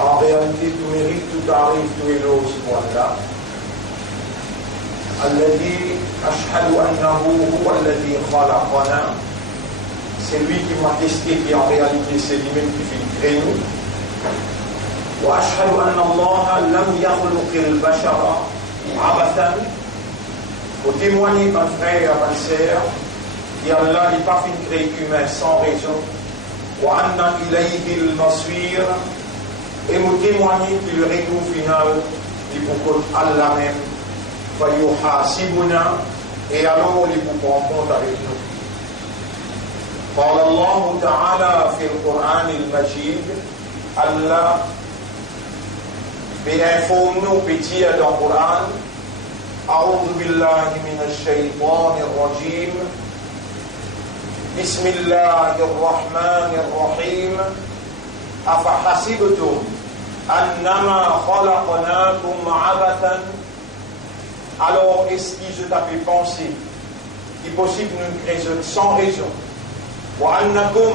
En réalité, tout mérite, tout arrive, tout est là ce point-là. الذي أشهد أنه هو الذي خلقنا. C'est lui qui m'a testé, qui en réalité c'est lui-même qui fait créer nous. وأشهد أن الله لم يخلق البشر عبثا. Pour témoigner, mon frère, ma sœur, qu'Allah n'est pas fait créer humain sans raison. وأن إليه المصير. Et nous témoigner que le retour final est pour Allah même. فيحاسبنا. Et alors il vous prend compte avec nous. قال الله تعالى في القرآن المجيد. Allah informe-nous petit dans le Coran. أعوذ بالله من الشيطان الرجيم. بسم الله الرحمن الرحيم. أفحسبتم أنما خلقناكم عبثا. Alors, est-ce que je t'avais pensé qu'il est possible d'une raison sans raison? وأنكم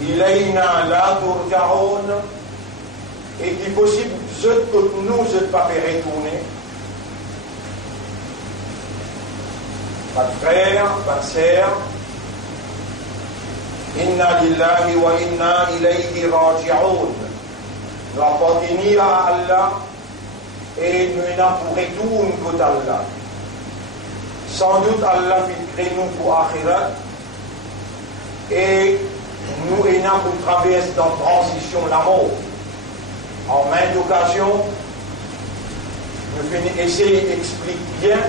إلينا لا ترجعون. Et qu'il est possible que nous ne pas retourner. Pas de frère, pas de sœur. Inna lillahi wa inna ilayhi raji'un. Nous appartenons à Allah et nous n'avons pour retourner qu'à Allah. Sans doute Allah fait créer nous pour Akhirat et nous n'avons pour traverser dans la transition la mort. En main d'occasion, nous venons essayer d'expliquer bien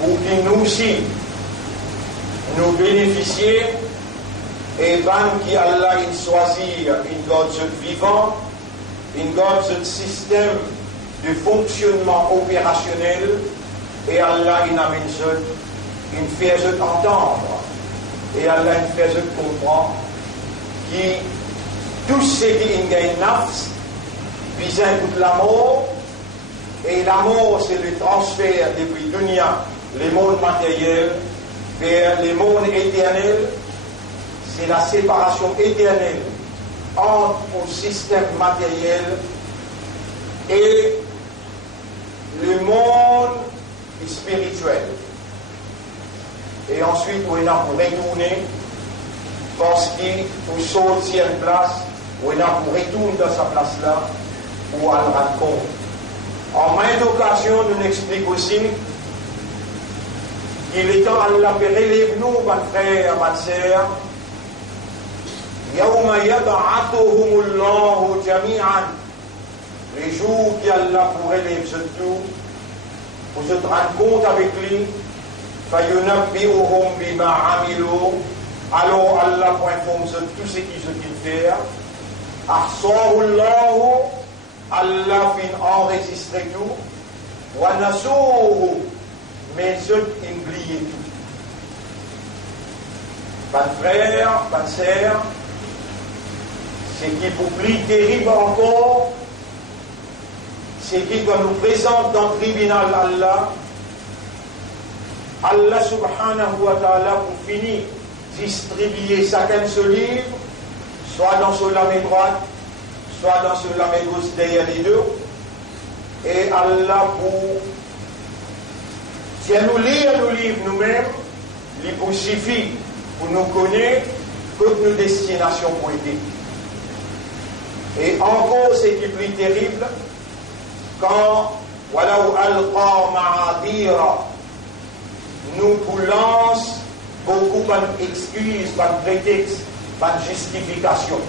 pour que nous aussi nous bénéficions et ben qui Allah il choisit une God vivant, une God système de fonctionnement opérationnel et Allah il amène il fait entendre et Allah il fait comprendre qui tout ce qui est nafs vise toute la mort et la mort c'est le transfert depuis dunya, les mondes matériels vers les mondes éternels, c'est la séparation éternelle entre le système matériel et le monde spirituel. Et ensuite, on a pour retourner parce qu'il faut sortir une place, on a pour retourner dans sa place-là pour aller rendre compte. En main d'occasion, nous explique aussi qu'il est temps Allah relève nous, mon frère, ma sœur. Yawma yab'athuhumullahu jami'an. Les jours qu'Allah pour relève ce tout, pour se rendre compte avec lui, fayunabbi'uhum bima amilu. Alors Allah pour informer tout ce qu'ils font. Ahsahullahu, Allah fin enregistrer tout. Wa nasuhu, mais ceux qui oublient tout. Pas de frère, pas de sœur, ce qui est plus terrible encore, c'est qu'il nous présente dans le tribunal Allah subhanahu wa ta'ala pour finir distribuer chacun de ce livre, soit dans ce la main droite, soit dans ce la main gauche derrière les deux, et Allah pour si nous lire le livre nous-mêmes, il vous suffit pour nous connaître toutes nos destinations poétiques. Et encore, ce qui est plus terrible, quand voilà où al-qa ma'adira nous vous lance beaucoup d'excuses, de prétextes, de justifications.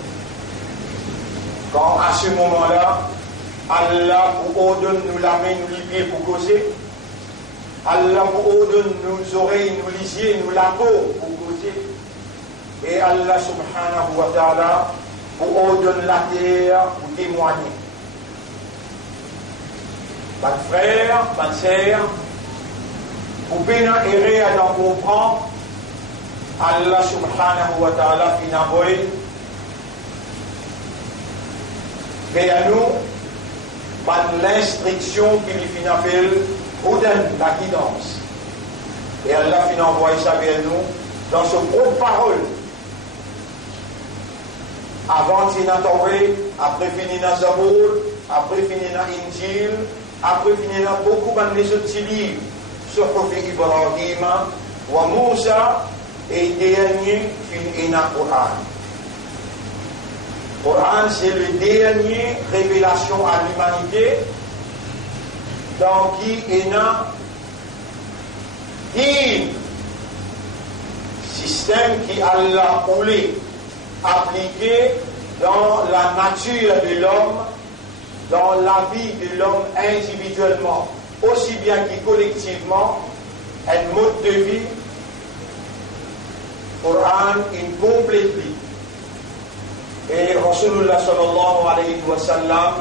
Quand à ce moment-là, Allah vous ordonne nous la main, nous les pieds pour causer. Allah vous ordonne nos oreilles, nous lisiez, nous la peau pour causer. Et Allah subhanahu wa ta'ala vous ordonne la terre pour témoigner. Pas de frère, pas de sœur, pour bien errer à d'en comprendre, Allah subhanahu wa ta'ala finalement vers nous, par l'instruction qu'il lui appelle Hudan, la guidance. Et Allah finit envoyer ça vers nous dans ses propres paroles. Avant c'est na Torah, après fini na Zabour, après fini na Injil, après fini na beaucoup de les autres livres, sur prophète Ibrahim, wa Moussa, et dernier fini na Coran. Coran c'est le dernier révélation à l'humanité, dans qui est na un système qui Allah voulait appliquer dans la nature de l'homme, dans la vie de l'homme individuellement, aussi bien que collectivement, un mode de vie, Coran, une complète vie. Et Rasulullah sallallahu alayhi wa sallam,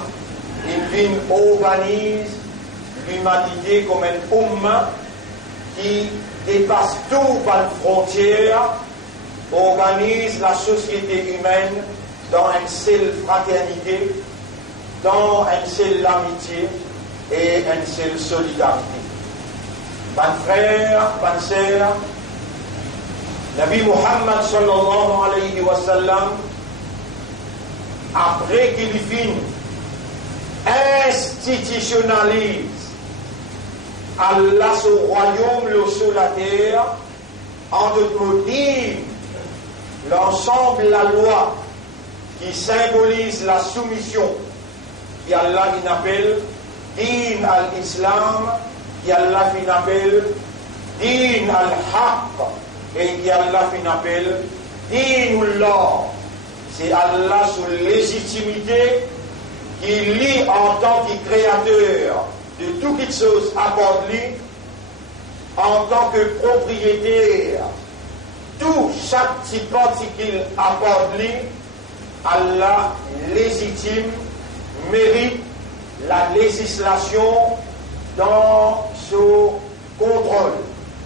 il organise l'humanité comme un umma qui dépasse tout par frontières, organise la société humaine dans une seule fraternité, dans une seule amitié et une seule solidarité. Mes frères, mes sœurs, Nabi Muhammad sallallahu alayhi wa sallam, après qu'il finisse, institutionnalise Allah son royaume, le sur la terre, en d'autres mots, l'ensemble de la loi qui symbolise la soumission, qui Allah il appelle Din al-Islam, qui Allah il appelle Din al-Haqq, et qui Allah il appelle Dinullah. C'est Allah sous légitimité qui lie en tant que créateur de toutes les choses accordées en tant que propriétaire. Tout, chaque petit particule accordé, Allah légitime, mérite la législation dans son contrôle.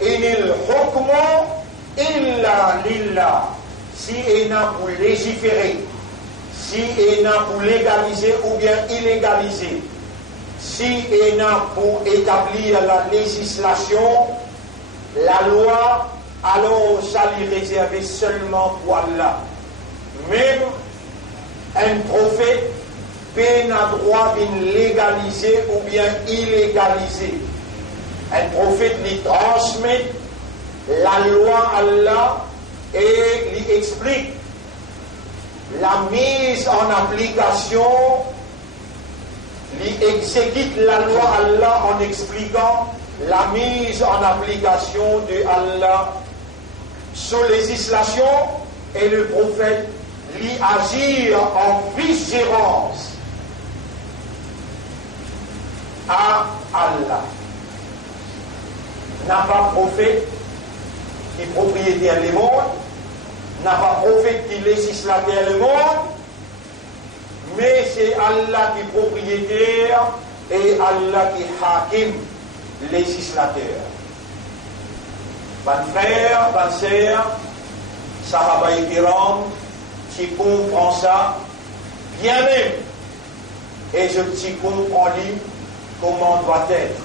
Inil hukmu illa lillah. Si il n'a pour légiférer, si il n'a pour légaliser ou bien illégaliser, si il n'a pour établir la législation, la loi, alors ça lui réservé seulement pour Allah. Même un prophète n'a droit de légaliser ou bien illégaliser. Un prophète lui transmet la loi à Allah et lui explique la mise en application, lui exécute la loi Allah en expliquant la mise en application de Allah sous législation, et le prophète lui agir en vigilance à Allah. N'a pas prophète qui propriétaire du monde, n'a pas prophète qui législateur le monde, mais c'est Allah qui est propriétaire et Allah qui est hakim, législateur. Mes frères, mes sœurs, Sahaba et Kiram, tu comprends ça bien même, et je t'y comprends comment doit être.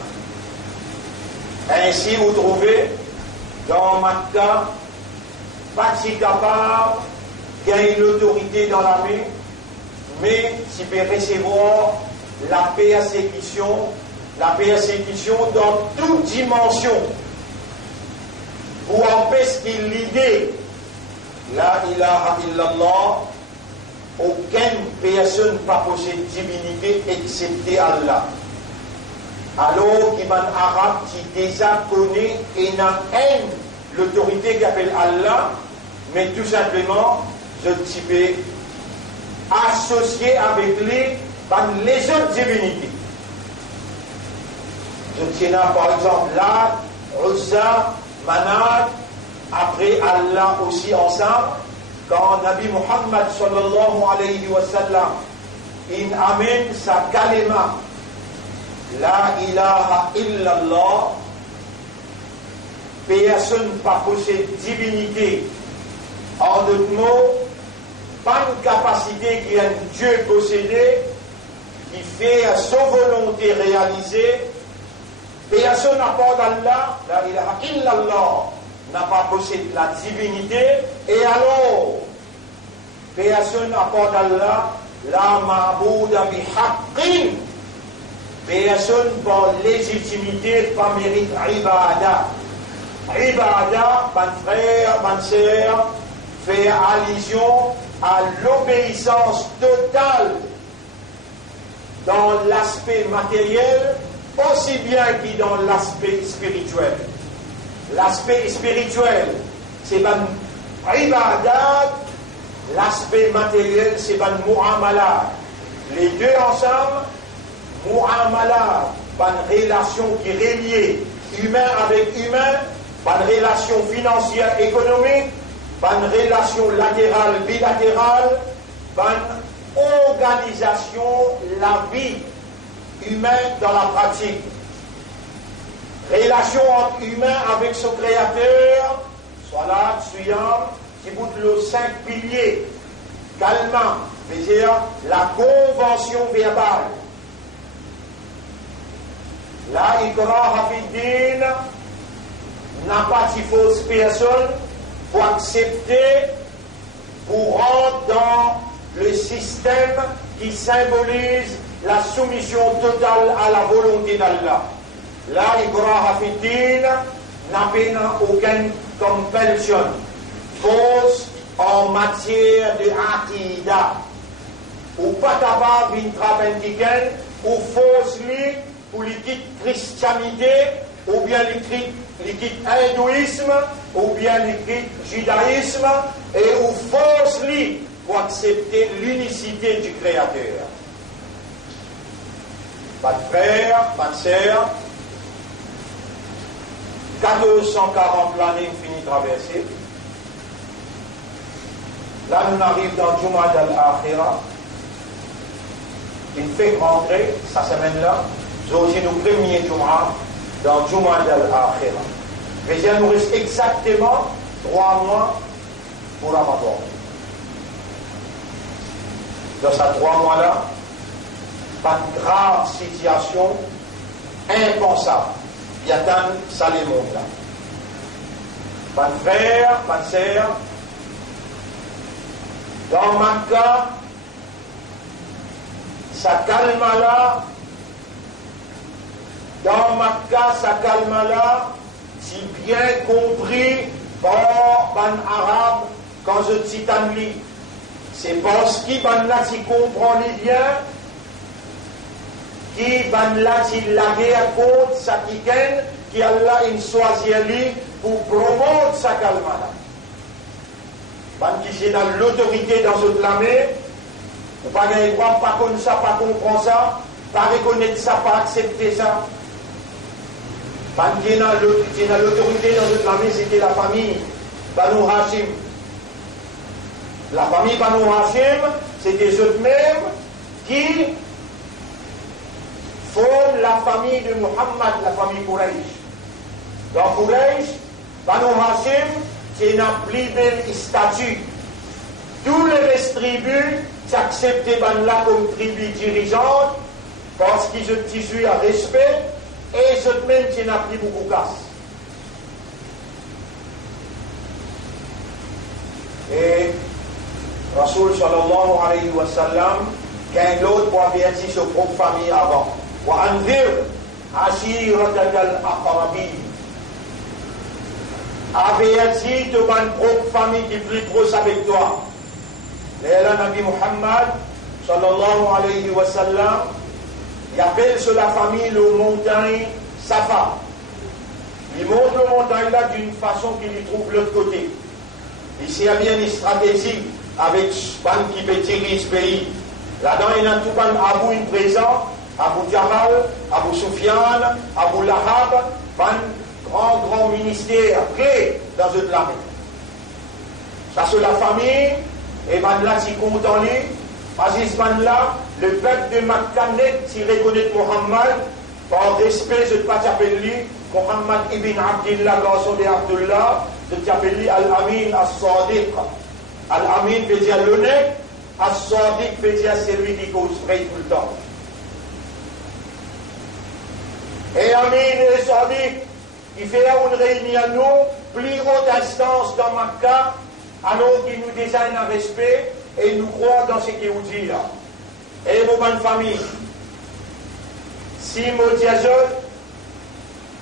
Ainsi, vous trouvez dans Makkah, pas si capable de gagner l'autorité dans la main, mais tu peux recevoir la persécution dans toute dimension, pour empêcher l'idée, la ilaha illallah, aucune personne pas possède divinité excepté Allah. Alors qu'il y a un arabe qui déjà connaît et n'a haine l'autorité qui appelle Allah, mais tout simplement, je peux associer avec les autres divinités. Je tiens par exemple là, Uzza, Manat, après Allah aussi ensemble, quand Nabi Muhammad sallallahu alayhi wa sallam, il amène sa kalima, la ilaha illallah, personne pas possède divinité. En d'autres mots, pas une capacité qui a un Dieu possédé, qui fait à sa volonté réalisée. Personne n'a pas d'Allah, la ilaha illallah, n'a pas possédé la divinité. Et alors, Personne à part d'Allah, la ma'bouda bihaqqin. Personne par légitimité, pas mérite ibada. Ibada, mon frère, ma sœur, fait allusion à l'obéissance totale dans l'aspect matériel, aussi bien que dans l'aspect spirituel. L'aspect spirituel, c'est ban ibadat, l'aspect matériel, c'est ban mu'amala. Les deux ensemble, mu'amala, ban relation qui est reliée, humain avec humain, ban relation financière, économique, ban relation latérale, bilatérale, ban organisation, la vie humaine dans la pratique. Relation entre humain avec son créateur, salat, suyam, qui bout le 5 piliers, calmant, c'est-à-dire la convention verbale. La ikraha fid-din n'a pas de fausse personne pour accepter, pour rentrer dans le système qui symbolise la soumission totale à la volonté d'Allah. La ikraha fid-din n'a aucune compulsion, fausse en matière de aqida, ou pas capable d'une trapendicaine, ou fausse pour l'équipe christianité, ou bien l'équipe hindouisme, ou bien l'équipe judaïsme, et ou fausse pour accepter l'unicité du Créateur. Pas de frère, pas de sœur, 1440 l'année finie traversée. Là, nous arrivons dans Jum'at al-Akhira. Il fait rentrer, sa semaine-là, c'est nos premiers Jum'at dans Jum'at al-Akhira. Mais il nous reste exactement 3 mois pour Ramadan. Dans ces 3 mois-là, pas de grave situation impensable. Il y a tant ça les mondes là. Pas de frère, pas de sœur. Dans Makkah, ça calme là. Dans Makkah, ça calme là. Si bien compris par ban arabe quand je cite en lui. C'est parce qu'il ban là qui comprend les liens, qui ban là qui la guerre contre sa kiken, qui Allah in choisi lui pour promouvoir sa calme là. Ban qui c'est dans l'autorité dans cette lamée, on pas gagner droit, pas connaître ça, pas comprendre ça, pas reconnaître ça, pas accepter ça. Ban qui est dans l'autorité dans cette lamée, c'était la famille Banu Hashim. La famille Banu Hashim, c'était eux-mêmes qui forment la famille de Muhammad, la famille Quraysh. Dans Quraysh, Banu Hashim, c'est un plus bel statut. Tous les tribus s'acceptaient là comme tribu dirigeante parce qu'ils ont tissu à respect et eux-mêmes, c'est un plus beaucoup casse. Et Rasoul sallallahu alayhi wa sallam, qu'un autre pour avertir sa propre famille avant. Wa anzir ashiratak al-aqrabin. Avertis de ma propre famille qui est plus proche avec toi. Et là, Nabi Muhammad sallallahu alayhi wa sallam, il appelle sur la famille le montagne Safa. Il monte le montagne là d'une façon qu'il y trouve l'autre côté. Ici, il y a bien une stratégie avec Span qui peut tirer ce pays. Là-dedans, il y a tout un Abu présent, Abu Jahal, Abu Sufyan, Abu Lahab, un grand ministère clé dans cette l'armée. Ça, c'est la famille, et ben là, si content lui, Aziz man là, le peuple de Makkah net, s'il reconnaît Mohammed, par respect, je ne pas t'appeler lui, Mohammed ibn Abdillah, garçon de Abdullah, je t'appelle lui Al-Amin As-Sadiq. Al-Amin veut dire l'honnête, As-Sadiq veut dire celui qui cause vrai tout le temps. Et Amin et Sadiq, il fait une réunion à nous, plus haute instance dans Makkah, alors qu'il nous désigne un respect, et nous croire dans ce qu'il vous dit là. Et vos bonnes familles, si mon diazot,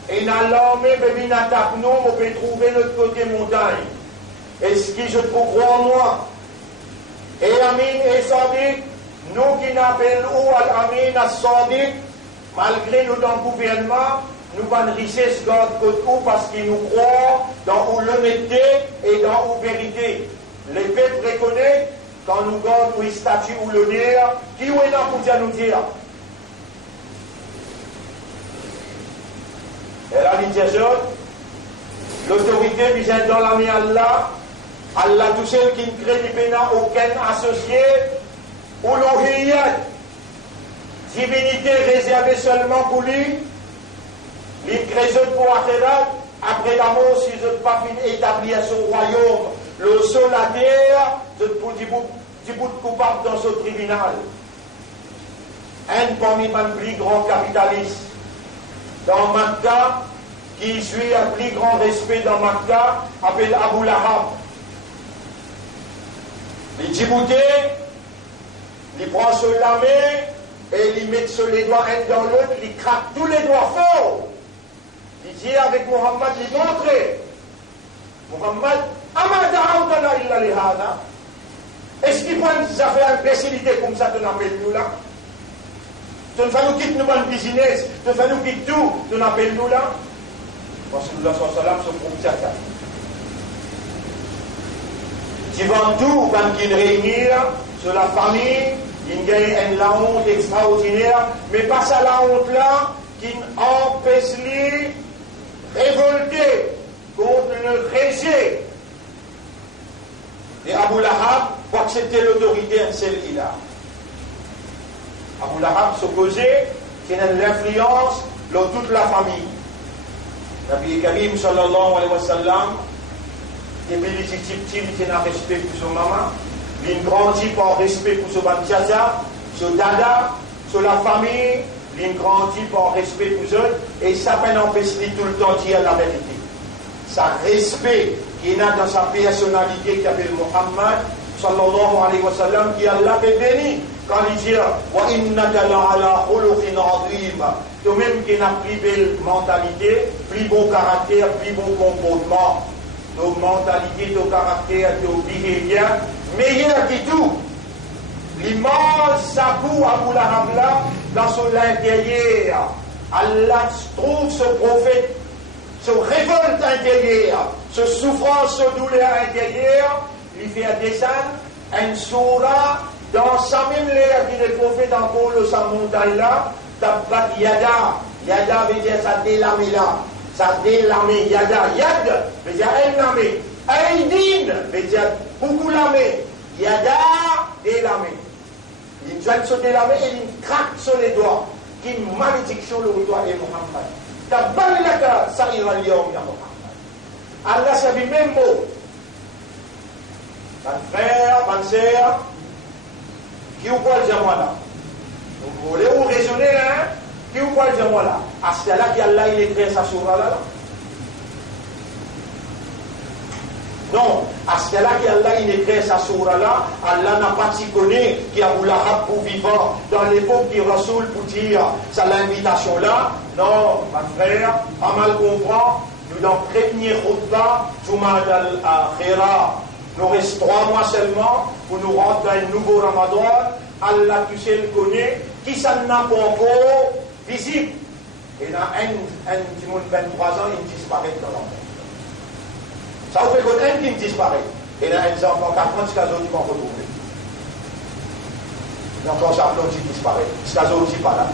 et dans l'armée, bébé n'attaque nous, on peut trouver notre côté montagne. Et ce qui je trouve en moi. Et Amin et Sadiq, nous qui n'appelons Al-Amin à Sadiq, malgré nous dans le gouvernement, nous allons richesse garde côté parce qu'ils nous croient dans l'honnêteté et dans la vérité. Les peuples reconnaissent quand nous gardons les statuts ou l'honneur, qui est là pour nous dire. Et là, il dit l'autorité vient dans la main Allah. Allah tout seul qui ne crée aucun associé ou l'ouhiyat, divinité réservée seulement pour lui. Il crée pour Akhirat, après la mort, si je ne pas établir son royaume, le sol la terre, je pour du bout de coupable dans ce tribunal. Un parmi les plus grands capitalistes dans Makkah, qui suit un plus grand respect dans Makkah, appelle Abu Lahab. Les Djiboutais, ils prennent sur la main et ils mettent sur les doigts un dans l'autre, ils craquent tous les doigts forts. Il dit avec Mohammed, il montre Mohammed, est-ce qu'il prend des affaires d'imbécilité comme ça, tu n'appelles nous là? Tu ne fais nous quitter nous dans le business, tu ne fais nous quitter tout, tu n'appelles nous là? Parce que nous avons salam sur le ça. Tu vas tout, quand ils réunissent sur la famille, ils gagnent la honte extraordinaire, mais pas ça la honte là, qui empêche les révolter contre le rejet. Et Abu Lahab, pour accepter l'autorité, un seul il a. Abu Lahab s'opposait, qui a l'influence dans toute la famille. Nabi Karim sallallahu alayhi wa sallam, depuis les petits, il a respect pour son maman, il grandit par respect pour son bantchaza, son dada, sur la famille, il grandit par respect pour eux, et ça peut empêcher tout le temps de dire la vérité. Sa respect qu'il a dans sa personnalité qui appelle Muhammad sallallahu alayhi wa sallam, qui Allah est béni quand il dit wa innaka la'ala khuluqin 'azim. Toi-même qui n'a plus belle mentalité, plus bon caractère, plus bon comportement, nos mentalités, nos caractères, nos behaviors, meilleur que tout. L'immense sabou Abu Lahab là dans son intérieur. Allah trouve ce prophète, ce révolte intérieure, ce souffrance, ce douleur intérieure, lui fait descendre un surah dans sa même l'air qui est prophète encore le sa montagne là, Tabbat Yada. Yada veut dire ça délamé là, ça délamé, Yada, Yad veut dire un lamé, Aïdin veut dire beaucoup lamé, Yada délamé. Il doit se délamer et il craque sur les doigts. Qui malédiction le doigt est Muhammad. Tabbalaka sa'ira al-yawm ya Muhammad. Allah s'est dit même mot. Mon frère, ma sœur, qui ou quoi le diamant là? Vous voulez vous raisonner là? Qui ou quoi le diamant là? À ce là qu'Allah il écrit sa surah là? Non, à ce là qu'Allah il écrit sa surah là, Allah n'a pas si connu qui a voulu pour vivant dans l'époque du Rasoul pour dire ça l'invitation là. Non, mon frère, à mal comprendre, nous dans le premier khutbah, Jumad al-Akhira, nous reste 3 mois seulement pour nous rentrer dans un nouveau Ramadan. Allah tu sais le connaît, qui ça n'a pas encore visible. Et dans un petit monde 23 ans, il disparaît dans l'enfer. Ça vous fait qu'on a un qui disparaît. Et là, un enfant 4 ans, jusqu'à ce qu'ils vont retrouver. Donc, on s'appelle qui disparaît. Jusqu'à ce qu'ils pas là.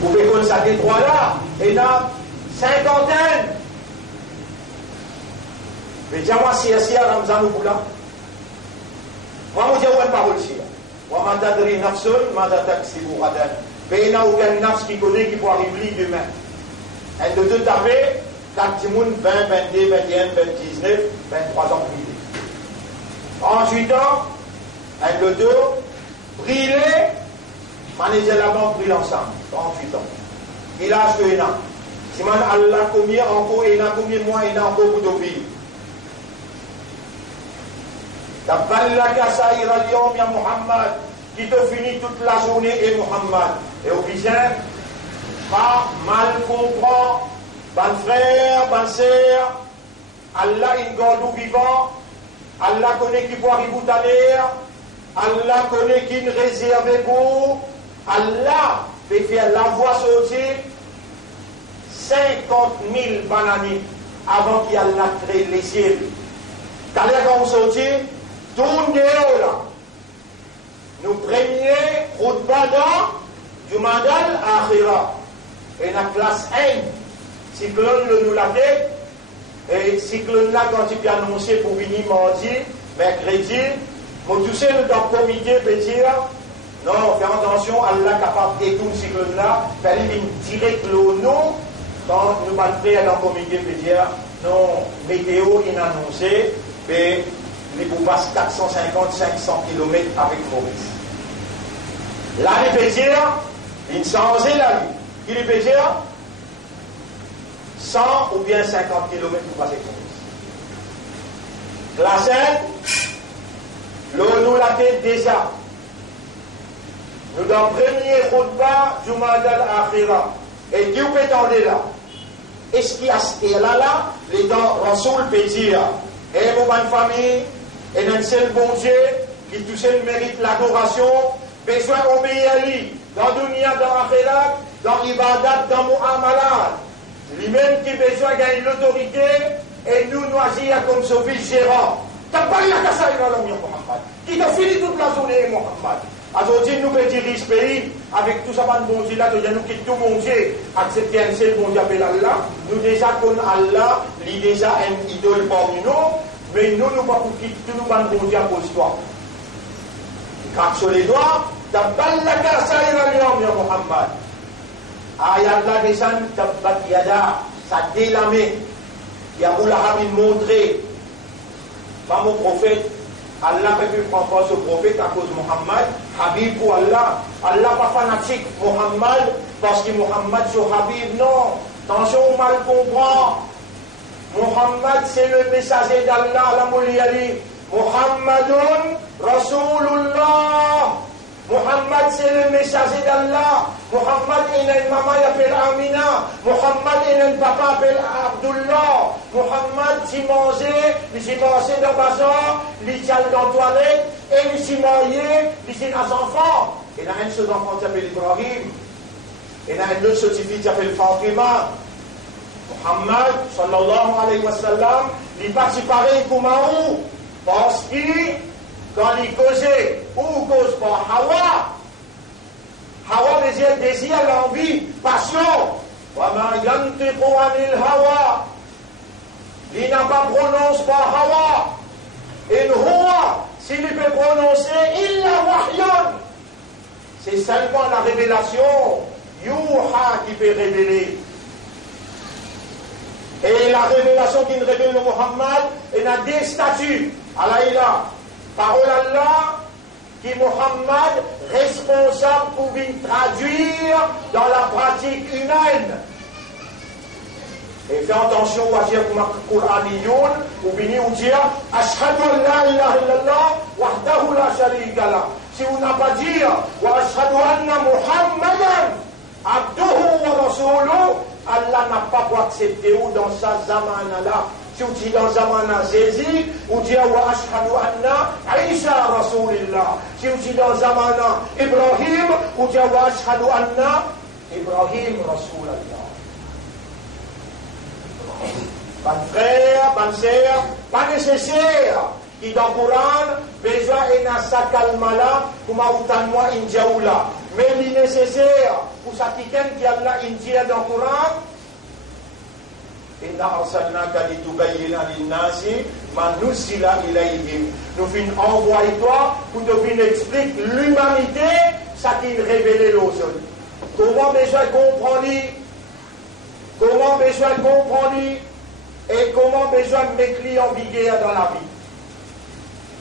Vous pouvez qu'on ça des droits là. Et là, 50. Mais dis-moi, si c'est à Ramzan ou là. Moi, je dis, où est la parole ici? Wa ma tadri nafsun, ma taksibu ghadan. Mais il n'y a aucun nafs qui connaît qui pourra arriver demain. Un de deux taper. 4 timounes, 20, 22, 21, 19, 23 ans privés. 38 ans, un de deux, briller, manager la banque, brille ensemble. 38 ans. Il a acheté un an. Si man Allah combien encore, il a combien de mois, il a encore pour de pays. Taballaka Saïra Lyon, ya Muhammad, qui te finit toute la journée et Muhammad. Et au bizarre, pas mal comprend, ban frère, ban sœur, Allah in gardou vivant, Allah connaît qui voit riboutaner, Allah connaît qui ne réserve pour, Allah fait faire la voie sortir 50 000 bananes avant qu'il y ait la crée les ciels. T'as l'air quand vous sortez, tournez là. Nous premiers, route badant, du mandal à Akhira. Et la classe 1, cyclone le nous l'a fait. Et cyclone là, quand il est annoncé pour venir mardi, mercredi, moi tous ces dans le comité peut dire, non, fais attention, Allah est capable de détourner ce cyclone là, faire une direct l'eau, non, quand nous allons faire dans le comité peut dire, non, météo inannoncé, et il vous passe 450-500 km avec Maurice. Là, il peut dire, il changeait la vie. Il peut dire, 100 ou bien 50 km pour passer Maurice. La scène, l'eau nous l'a fait déjà. Nous dans le premier khutbah du mandal Akhira. Et Dieu peut tendre là. Est-ce qu'il y a ce là, les dents Rasoul peut dire, et mon bonne famille, et un seul bon Dieu, qui tout seul mérite l'adoration, besoin d'obéir à lui, dans Dunia, dans Akhirat, dans Ibadat, dans Mu'amalat. Lui-même qui besoin de gagner l'autorité, et nous agir comme ce vice-gérant. T'as pas eu à casser la langue, Muhammad. Qui t'a fini toute la journée, Muhammad. Aujourd'hui, nous pouvons diriger ce pays avec tout ça, bon Dieu là, nous quittons tout mon Dieu, accepter un seul bon Dieu appelé Allah. Nous déjà connaissons Allah, il est déjà un idole parmi nous, mais nous ne pouvons pas quitter tout nous bon Dieu pour l'histoire. Car sur les doigts, Taballaka Saïra Lyon, ya Muhammad. Ayat la descend, Tabbat Yada, ça délamé. Il y a Oulahab montré par mon prophète. Allah ne peut pas prendre ce prophète à cause de Muhammad. Habib pour Allah. Allah pas fanatique Muhammad parce que Muhammad c'est Habib. Non. Attention, mal comprend. Muhammad c'est le messager d'Allah. La Mouliali. Muhammadun Rasulullah. Muhammad c'est le messager d'Allah. Muhammad il a une maman qui s'appelle Amina. Muhammad il a un papa qui s'appelle Abdullah. Muhammad s'y mangeait, il s'y mangeait dans le bazar, il s'y allait dans la toilette, et il s'y mariait, il s'y a des enfants. Il y a un seul enfant qui s'appelle Ibrahim. Il y a un autre fille qui s'appelle Fatima. Muhammad sallallahu alayhi wa sallam, il n'est pas si pareil comme Mahou. Parce que quand il causait, ou cause par Hawa, Hawa désir, l'envie, passion. Hawa. Il n'a pas prononcé par Hawa. Et Hawa, s'il peut prononcer, il la wahyon. C'est seulement la révélation, Yuha, qui peut révéler. Et la révélation qui nous révèle le Muhammad, il a des statuts. Allah, il a parole Allah, qui Muhammad responsable pour venir traduire dans la pratique humaine. Et fais attention à dire comme le Coran, ou venir dire Ashhadu an la ilaha illallah, wahdahu la sharika lah. Si vous n'avez pas dit wa ashhadu anna Muhammadan, abduhu wa rasuluhu, Allah n'a pas pour accepter ou dans sa zamana là. Si vous dites dans zamana Jésus, ou dit wa ashhadu anna Isa rasulillah. Si vous dites dans zamana Ibrahim, ou dit wa ashhadu anna Ibrahim rasulallah. Pas de frère, pas de sœur, pas nécessaire. Qui dans le Coran, besoin et sa calmala, comme autant moi injaoula. Mais il est nécessaire pour ça qui a là india dans le Coran. Inna arsalnaka litubayyina lin-nasi ma nusila ilayhim. Nous venons envoyer toi pour te venir expliquer l'humanité, ça qui est révélé aux autres. Comment besoin comprendre, comment besoin comprendre et comment besoin de mettre en vigueur dans la vie.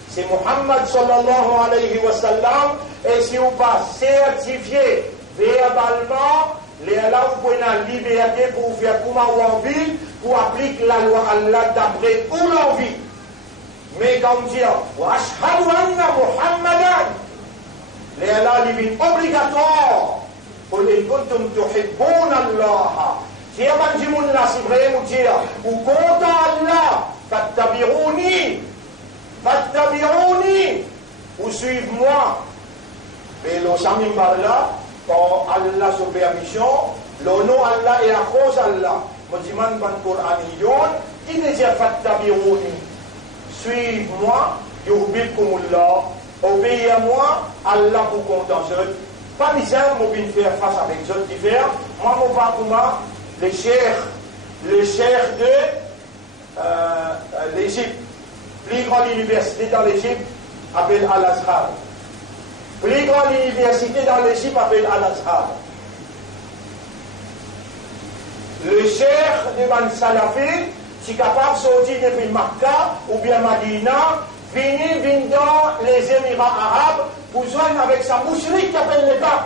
C'est Muhammad sallallahu alayhi wa sallam, et si vous pas certifié verbalement, là vous pouvez la liberté pour faire comme vous envie, pour appliquer la loi Allah d'après où l'envie. Mais quand on dit wa ashhadu anna Muhammadan, là, il est obligatoire. قل إن كنتم تحبون الله. Si on dit mon là, c'est vrai, on dit ou contre Allah, fattabi'uni, ou suive-moi. Et le samim là, quand Allah sur permission, le nom Allah est à cause Allah. Mon diman ban Qur'aniyon, qui veut dire fattabi'uni, suive-moi, yuhibbukumullah, obéis à moi, Allah vous content. Pas misère, moi, je vais faire face avec d'autres divers. Moi, mon papa, le cheikh de l'Égypte, plus grande université dans l'Égypte, appelle Al-Azhar. Plus grande université dans l'Égypte, appelle Al-Azhar. Le cheikh de Ban Salafi, si capable de sortir depuis Makkah ou bien Madina, venir dans les Émirats arabes pour joindre avec sa moucherie qui appelle l'État.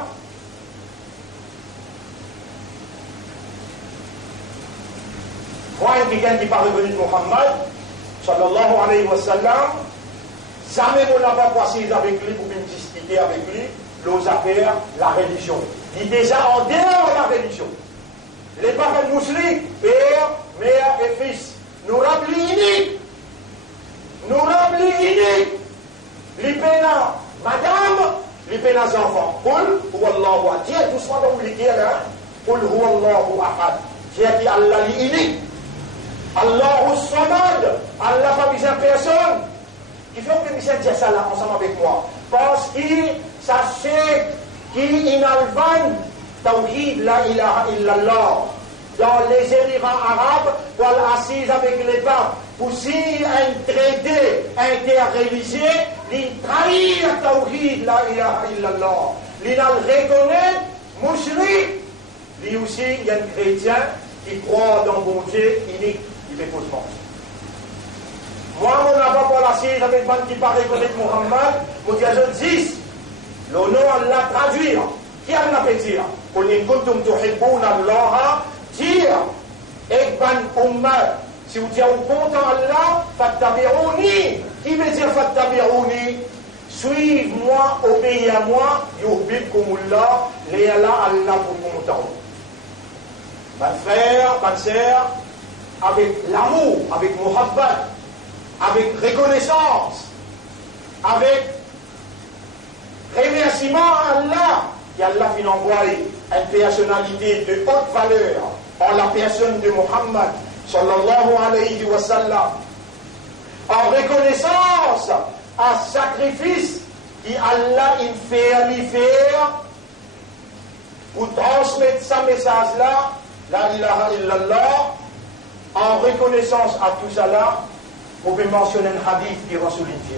Moi, quelqu'un qui parle revenu de Muhammad, sallallahu alayhi wa sallam, jamais on n'a pas passé avec lui pour discuter avec lui, nos affaires, la religion. Il est déjà en dehors de la religion. Les parents musulmans, père, mère et fils, nous rappelons unique. Nous rappelons unique. Les pénats, madame, les pénats enfants. Qul huwallahu ahad. Dieu tout soit dans le là. Qul huwallahu ahad. Dieu dit Allah unique. Allahu samad. Allah pas besoin de personne. Il faut que Michel dise ça là ensemble avec moi. Parce que ça c'est qu'il inalvan tawhid la ilaha illallah. Dans les Émirats arabes, pour l'assise avec l'État, pour signer un traité interreligieux, il trahit le tawhid, la ilaha illallah. Il le reconnaît, mouchrik. Lui aussi, il y a un chrétien qui croit dans bon Dieu, unique, il fait fausse pense. Moi, on n'a pas pour l'assise avec le qui parle avec Muhammad, moi, je dis, le nom, on l'a traduit. Qui a l'appelé dire? قل إن كنتم تحبون الله dire Ekban Ummah, si vous dites content Allah, fattabi'uni. Qui veut dire fattabi'uni? Suive-moi, obéis à moi, yuhibbukumullah, léala Allah pour content. Mon frère, ma sœur, avec l'amour, avec muhabbat, avec reconnaissance, avec remerciement à Allah, qui Allah finit envoyé une personnalité de haute valeur en la personne de Muhammad sallallahu alayhi wa sallam, en reconnaissance à sacrifice qui Allah il fait lui faire pour transmettre sa message là, la ilaha illallah, en reconnaissance à tout ça là, vous pouvez mentionner un hadith qui Rasul dit.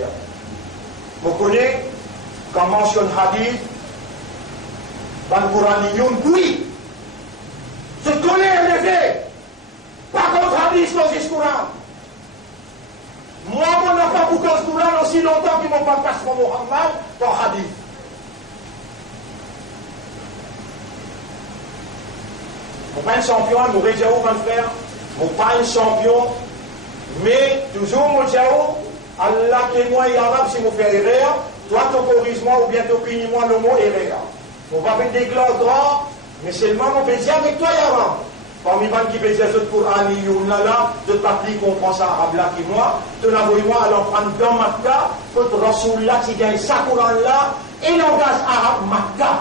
Vous connaissez quand on mentionne hadith dans le Coran, oui, se colère levé, pas contre hadith dans ce Coran. Moi, on n'a pas beaucoup de Coran aussi longtemps qu'ils m'ont pas passé pour Muhammad dans hadith. Mon pas un champion, mon région, mon frère, mon pas un champion, mais toujours mon diao, Allah témoin et arabe si vous faites erreur, toi tu corriges moi ou bien tu punis moi le mot erreur. On va faire des clans grands, mais seulement on peut dire avec toi avant. Parmi les gens qui peut dire ce Coran, il y en a là, de papier comprend ça arabe là qui moi, tu n'as voulu moi alors prendre dans Makka, que Rasoul là qui gagne sa Coran là, et langage arabe Makka.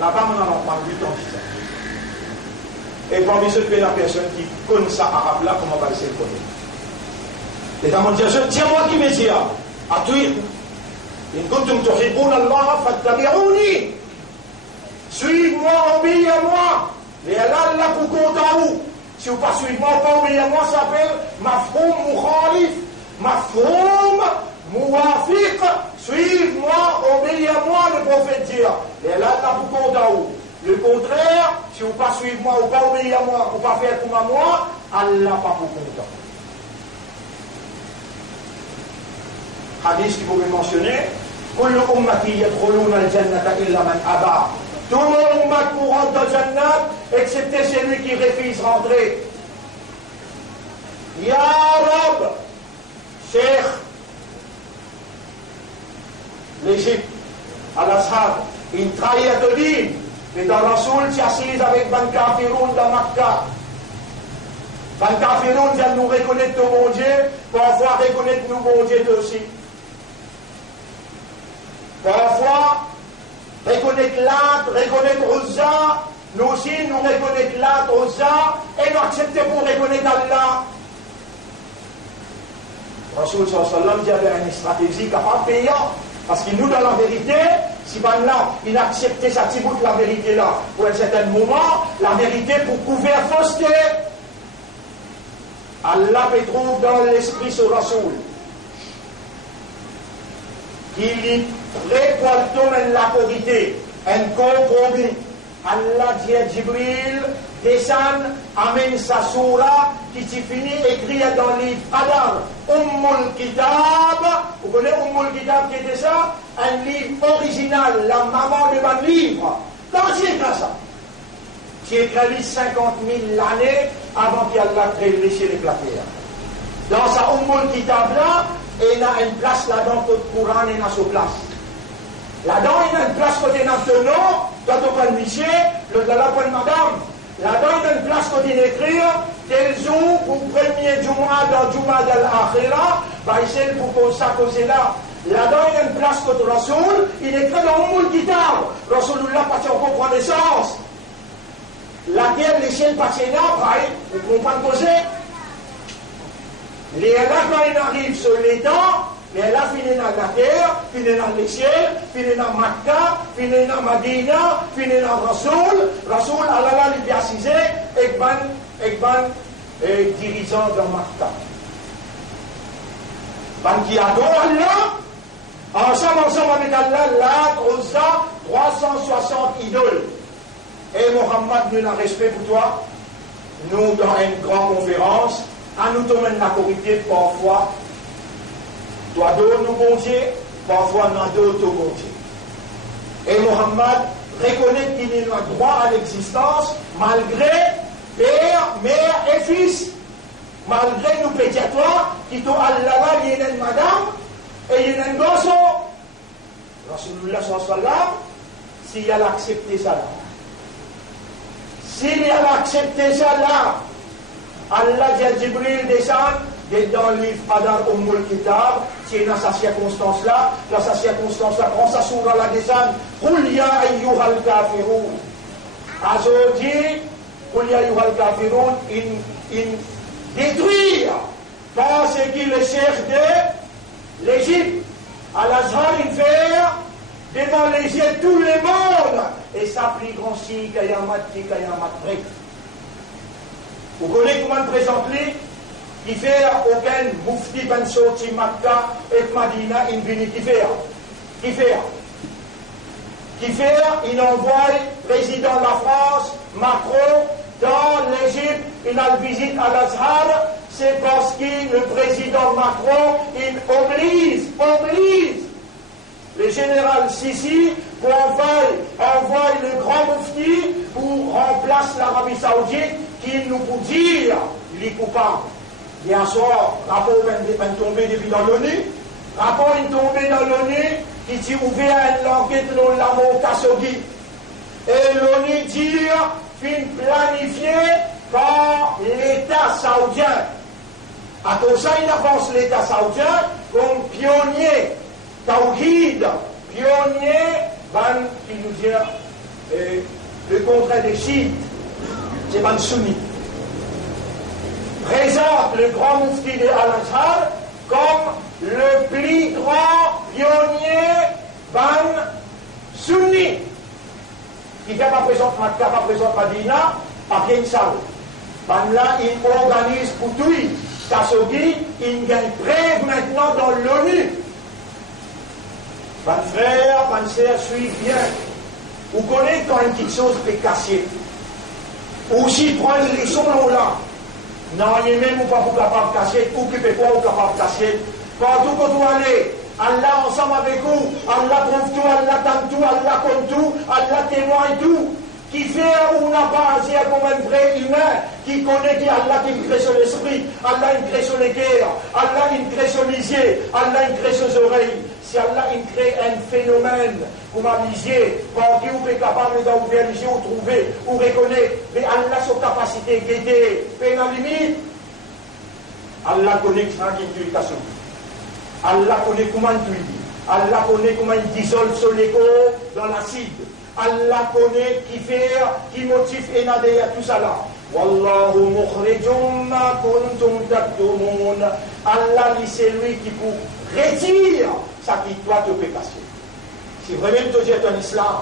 Là-bas, on en prend 8 ans. Et parmi ceux que la personne qui connaît ça arabe là, comment va le connaître? Les gens vont dire, tiens-moi qui me dit, à toi, in kuntum tuhibbuna Allah fattabi'uni. Suive-moi, obéis à moi. Et Allah, là, pour compte en où? Si vous ne pas suivez-moi, pas obéir à moi, ça s'appelle mafhoum mukhalif, mafhoum muwafiq. Suive-moi, obéis à moi, le prophète dit. Et Allah, là, pour compte en où? Le contraire, si vous ne pas suivre moi ou pas obéir à moi, ou pas faire comme à moi, Allah pas pour content. Hadith qui vous mentionner, كل أمتي يدخلون الجنة إلا من أبى. Tout le monde pour rentrer dans le Jannat, excepté celui qui refuse rentrer. Ya Rab, Cheikh, l'Égypte, Al-Azhar, il trahit à te dire, mais dans Rasoul, tu assises avec Ban Kafiroun dans Makkah. Ban Kafiroun vient nous reconnaître ton bon Dieu, parfois reconnaître nous bon Dieu aussi. Parfois, reconnaître l'âtre, reconnaître Uzza, nous aussi nous reconnaître l'âtre, Uzza, et nous accepter pour reconnaître Allah. Rasoul sallallahu alayhi wa sallam dit qu'il y avait une stratégie capable de payer. Parce qu'il nous donne la vérité, si ben là, il a accepté sa petite bout de la vérité là, pour un certain moment, la vérité pour couvrir fausseté. Allah peut trouver dans l'esprit sur Rasoul. Il est prêt pour donner la vérité, un compromis. Allah dit à Jibril, descend, amène sa soura, qui s'y finit, écrit dans le livre Adam, Ummul Kitab. Vous connaissez Ummul Kitab qui était ça? Un livre original, la maman de mon livre. Quand j'ai écrit ça, j'ai écrit 50 000 années avant qu'Allah crée les cieux et la terre. Dans sa Ummul Kitab là, il y a une place là-dedans, tout le Coran est dans sa place. Là-dedans, il y a une place côté maintenant, dans le Michel, le gala pour madame. Là-dedans, il y a une place côté d'écrire, tel jour, pour le premier Jumu'ah dans Jumu'ah d'Al-Akhira, bah, c'est pour qu'on s'accose là. Là-dedans, il y a une place côté Rasoul, il écrit dans Ummul Kitab. Rasoulullah partit en connaissance. Laquelle l'échelle passée là, vous comprenez causer. Les là, quand il arrive sur les temps, mais elle a fini dans la terre, fini dans les ciels, fini dans Makkah, fini dans Madina, fini dans Rasoul. Rasoul, Allah lui a assisé, et dirigeant de Makkah. Ban qui adore Allah, ensemble avec Allah, là, Uzza, 360 idoles. Et Mohammed, nous avons respect pour toi. Nous, dans une grande conférence, à nous donner la vérité parfois. Toi, nous bon Dieu, parfois nous d'autres bon Dieu. Et Mohammed reconnaît qu'il a droit à l'existence malgré père, mère et fils. Malgré nous pédiatoires qui t'ont Allah, il y a une madame et il y a un garçon. Rasulullah sallallahu alayhi wa sallam, s'il a accepté ça là. S'il a accepté ça là, Allah dit à Jibril descend dans le livre Adar Ummul Kitab, c'est dans sa circonstance là, quand ça s'ouvre à la descente, Qul ya ayyuhal kafirun. Azodi, Qul ya ayyuhal kafirun, in détruire parce qu'il est chef de l'Égypte. Al-Azhar, il fait devant les yeux de tout le monde. Et ça plus grand signe qu'il y a un mat. Vous connaissez comment le présenter? Il fait aucun moufti ben sorti Makkah et Madina, il vient qui fait. Il envoie le président de la France, Macron, dans l'Égypte, il a visite à Al-Azhar, c'est parce que le président Macron, il oblige le général Sisi pour envoyer le grand moufti pour remplacer l'Arabie Saoudite qui nous peut dire les coupables. Bien sûr, rapport est tombé depuis dans l'ONU. Rapport est tombé dans l'ONU qui dit ouvert une enquête dans l'amour Khashoggi. Et l'ONU dit fin planifié par l'État saoudien. À tout ça, il avance l'État saoudien comme pionnier, tawhid, qui nous dit le contraire des chiites, c'est ban sunni. Présente le grand moufti de Al-Azhar comme le plus grand pionnier ban sunni. Qui vient pas présenter Makkah, pas présenter Madina, à bien salle. Ban là, il organise pour tout. Khashoggi, il gagne preuve maintenant dans l'ONU. Ban frère, ban sœur, suivez bien. Vous connaissez quand une petite chose peut casser. Ou si prend les leçons là. Non, il n'est même pas capable de casser, occupez quoi ou capable de casser. Partout que vous allez, Allah ensemble avec vous, Allah prouve tout, Allah tente tout, Allah compte tout, Allah témoigne tout. qui fait ou n'a pas agi comme un vrai humain, qui connaît qu'Allah qui crée sur l'esprit, Allah il crée sur les cœurs, Allah il crée sur les yeux, Allah il crée sur les oreilles. Si Allah il crée un phénomène, comme un lisier, quand vous êtes capable d'ouvrir les yeux, ou trouver, ou reconnaître, mais Allah sa capacité d'aider, mais la limite, Allah connaît sa intuition. Allah connaît comment tu dis. Allah connaît comment il dissolve sur l'écho dans l'acide. Allah connaît qui fait, qui motive et nadé à tout ça là. Wallahu mukhrijum ma kuntum taktumun. Allah, c'est lui qui vous retire ça qui doit te pécacher. Si vraiment tu es un islam,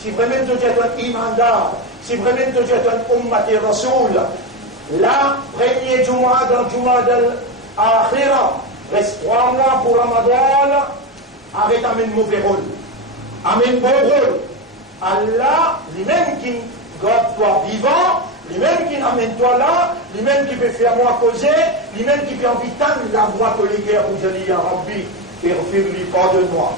si vraiment tu es un imandar, si vraiment tu es un ummati rasoul, là, premier Jumu'ah dans Jumu'ah d'Al-Akhira, reste 3 mois pour Ramadan, arrête à un mauvais rôle, à un bon rôle. Allah, lui-même qui garde toi vivant, lui-même qui amène toi là, lui-même qui peut faire moi causer, lui-même qui peut inviter la voix que les guerres où je dis à Rabbi, et refais-lui pardonne-moi.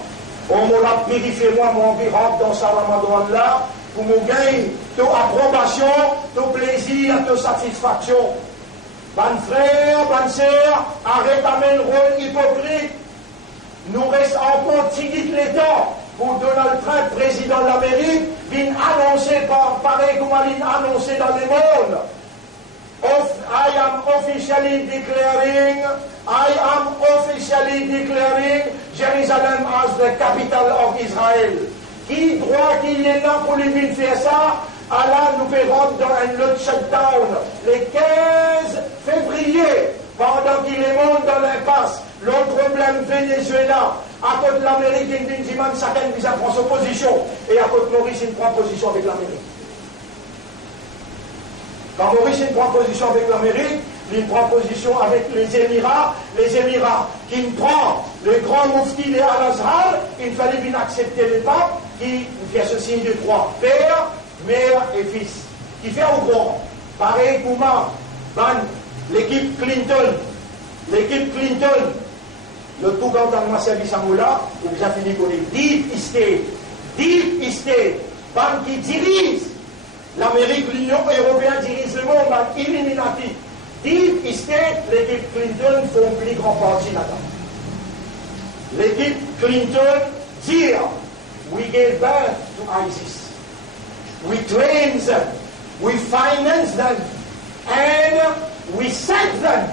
On me l'a purifié moi, mon vie rentre dans sa Ramadan là, pour me gagner ton approbation, ton plaisir, ton satisfaction. Bonne frère, bonne sœur, arrête à un rôle hypocrite. Nous reste encore tigit les temps pour Donald Trump, président de l'Amérique, vient annoncer, pareil comme il a annoncé dans le monde. I am officially declaring Jerusalem as the capital of Israel. Qui droit qu'il est là pour lui faire ça? Allah nous fait rentrer dans un autre shutdown le 15 février, pendant qu'il est monde dans l'impasse. L'autre problème Venezuela, à côté de l'Amérique, il dit que chacun prend sa position, et à côté de Maurice, il prend position avec l'Amérique. Quand Maurice il prend position avec l'Amérique, il prend position avec les Émirats qui prend le grand moufti de Al-Azhar, il fallait bien accepter le pape qui fait ce signe de croix, père, mère et fils, qui fait au grand. Pareil comme l'équipe Clinton, le tout quand dans ma service à Moula, où j'ai fini pour les deep state, ban qui dirige l'Amérique, l'Union européenne dirige le monde, ban Illuminati. Deep state, l'équipe Clinton fait un plus grand parti là-dedans. L'équipe Clinton dit, we gave birth to ISIS. We train them, we finance them, and we set them.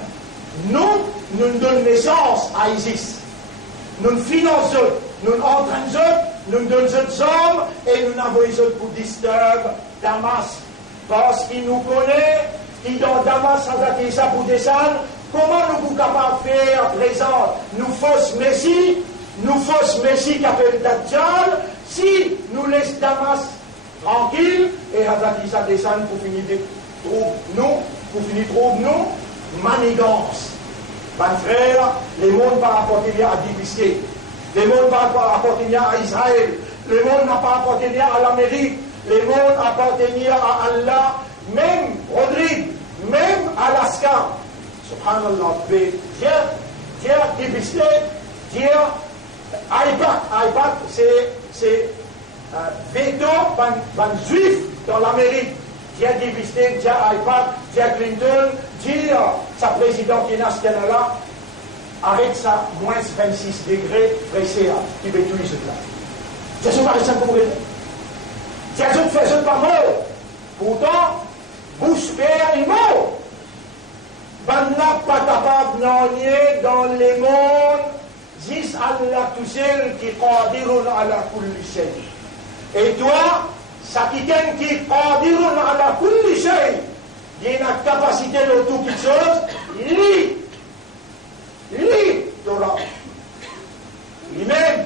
Nous donnons naissance à ISIS. Nous finançons, nous entraînons, nous donnons des hommes et nous envoyons pour disturber Damas. Parce qu'il nous connaît, qui dans Damas a attaqué ça pour descendre, comment nous sommes capables de faire présent nous fausses Messie qui appelle Dajjal, si nous laissons Damas tranquille et attaquer ça descendre pour finir de trouver nous, manigance. Mon frère, le monde va appartenir à diviser. Le monde va appartenir à Israël. Le monde n'a pas appartenir à l'Amérique. Le monde appartenir à Allah. Même Rodrigue, même Alaska. Subhanallah. Dire diviser, dire iPad, c'est veto ban juif dans l'Amérique. Dire diviser, dire iPad, dire Clinton, dire sa présidente qui est là, arrête ça, moins 26 degrés, pressé, qui veut tout ce là. C'est ce que je pour vous. C'est ce que fait pas mort. Pourtant, bouche père est mort. Ben n'a pas capable de dans les mondes, dis Allah tout seul qui qadirun ala kulli shay. Et toi, ça qui est qui qadirun ala kulli shay. Il y a une capacité de tout quelque chose, lit, Torah. Lui-même,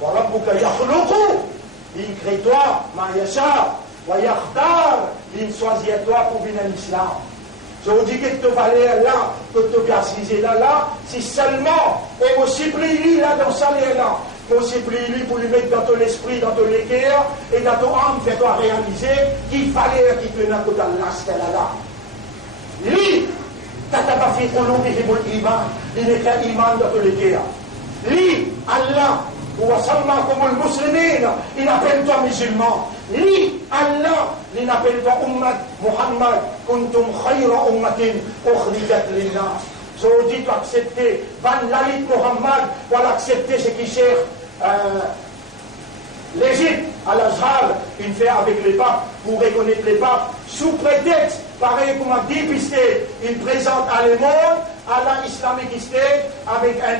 voilà pourquoi il crée toi, Mayasha, Wayakhdar, il choisit toi pour venir à l'islam. Je vous dis que tu vas aller là, que tu vas assiser là, si seulement, et vous supplie là dans ça là. Vous supplie pour lui mettre dans ton esprit, dans ton cœur, et dans ton âme, fais-toi réaliser qu'il fallait qu'il te n'ait que dans l'asque là. Lui, tatabafi qulubihimul iman, il est qu'un iman dans ton cœur. Lui, Allah, wa sammakumul muslimin, il appelle toi musulman. Lui, Allah, il n'appelle pas Ummat Muhammad, kuntum khayra ummatin ukhrijat linnas. Je vous dis d'accepter, van l'Alit Muhammad, pour l'accepter ce qui cherche l'Égypte, à l'Azhar, il fait avec les papes, pour reconnaître les papes, sous prétexte, pareil comme a dépisté, il présente à le monde, à l'islamique avec un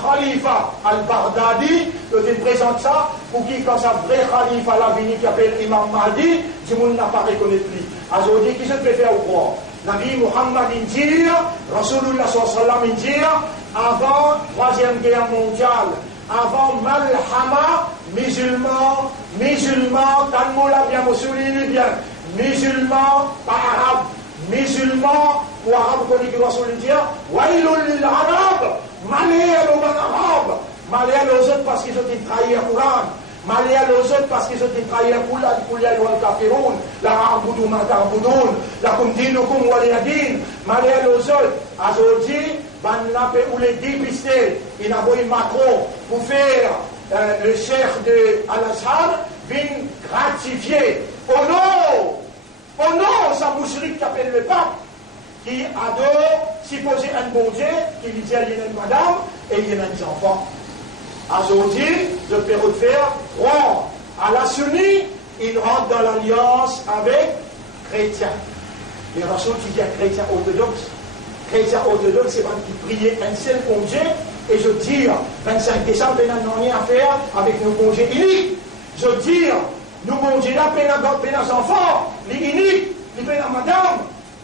khalifa al-Baghdadi, il présente ça, pour qui, quand ça vrai khalifa là-venu qui appelle Imam Mahdi, tout le monde n'a pas reconnu lui. Alors, on dit, qui se peut faire au courant? Nabi Muhammad Injir, Rasulullah sallallahu Injir, avant la 3e guerre mondiale, avant Malhama, musulmans, Tanmoula bien Moussoulini bien, musulmans, pas arabes, musulmans, ou arabes qu'on dit que Rasulullah dit, Wailul lil Arab, malheur aux arabes, malheur aux autres parce qu'ils ont trahi le Coran. Malheur aux autres parce qu'ils ont trahi le Coran, le Kafirun, la Araboudoun, ma Taraboudoun, la Kumdinukum Waliyadin, malheur aux autres. Aujourd'hui, où les dépistés, il a envoyé Macron pour faire le chef de Al-Azhar, vient gratifier au nom, sa moucherie qui appelle le pape, qui adore supposer un bon Dieu, qui lui dit il y a une madame et il y a des enfants. Aujourd'hui, je peux refaire rond. À la Sunni, il rentre dans l'alliance avec chrétiens. Les Rasoul qui dit chrétien orthodoxe, c'est pas qui priait un seul congé, et je dis, 25 décembre, nous n'avons rien à faire avec nos congés uniques. Je dis, nous congés là, nos enfants, les uniques, les madame.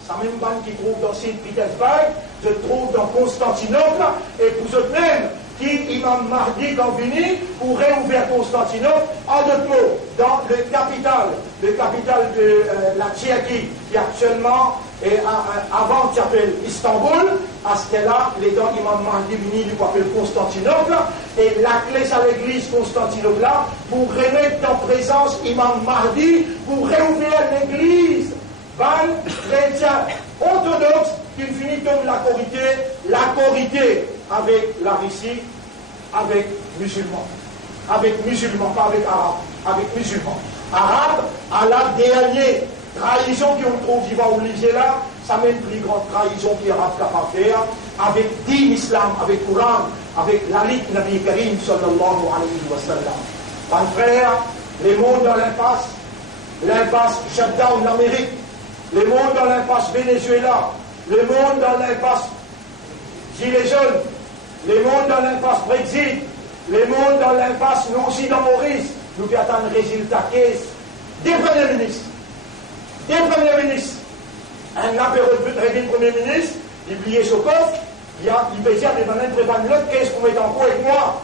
Ça même bande qui trouve dans Saint-Pétersbourg, je trouve dans Constantinople, et pour eux-mêmes, qui Imam Mahdi quand venu pour réouvrir Constantinople, en d'autres mots, dans le capital de la Tchéquie, qui actuellement est avant qui s'appelle Istanbul, à ce qu'elle-là, les dents Imam Mahdi venu du appelle Constantinople, et la clé à l'église Constantinople là, pour remettre en présence Imam Mahdi, pour réouvrir l'église, ban chrétien orthodoxe, qui finit comme la corité avec la Russie, avec musulmans. Avec musulmans, pas avec arabes, avec musulmans. Arabes, à la dernière trahison qu'on trouve vivant au lycée là, ça même plus grande trahison qui est arabe capable de faire, avec din islam, avec Coran, avec l'Alit Nabi Karim sallallahu alayhi wa sallam. Mon frère, les mondes dans l'impasse shutdown l'Amérique, les mondes dans l'impasse Venezuela, les mondes dans l'impasse Gilets jaunes, les mondes dans l'impasse Brexit, les mondes dans l'impasse, nous aussi dans Maurice, nous qui attendons le résultat des premiers ministres. Un apéro de premier ministre, il oubliait ce coffre, il peut dire, mais maintenant, il prépare l'autre caisse pour mettre en cours avec moi.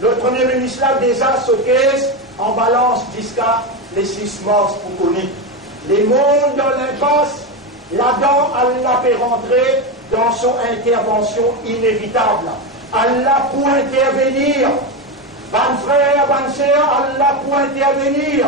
Le premier ministre là, déjà, ce caisse, en balance jusqu'à les 6 morts pour connaître. Les mondes dans l'impasse, là-dedans, Allah peut rentrer dans son intervention inévitable. Allah pour intervenir. Ban frère, ban sœur, Allah pour intervenir.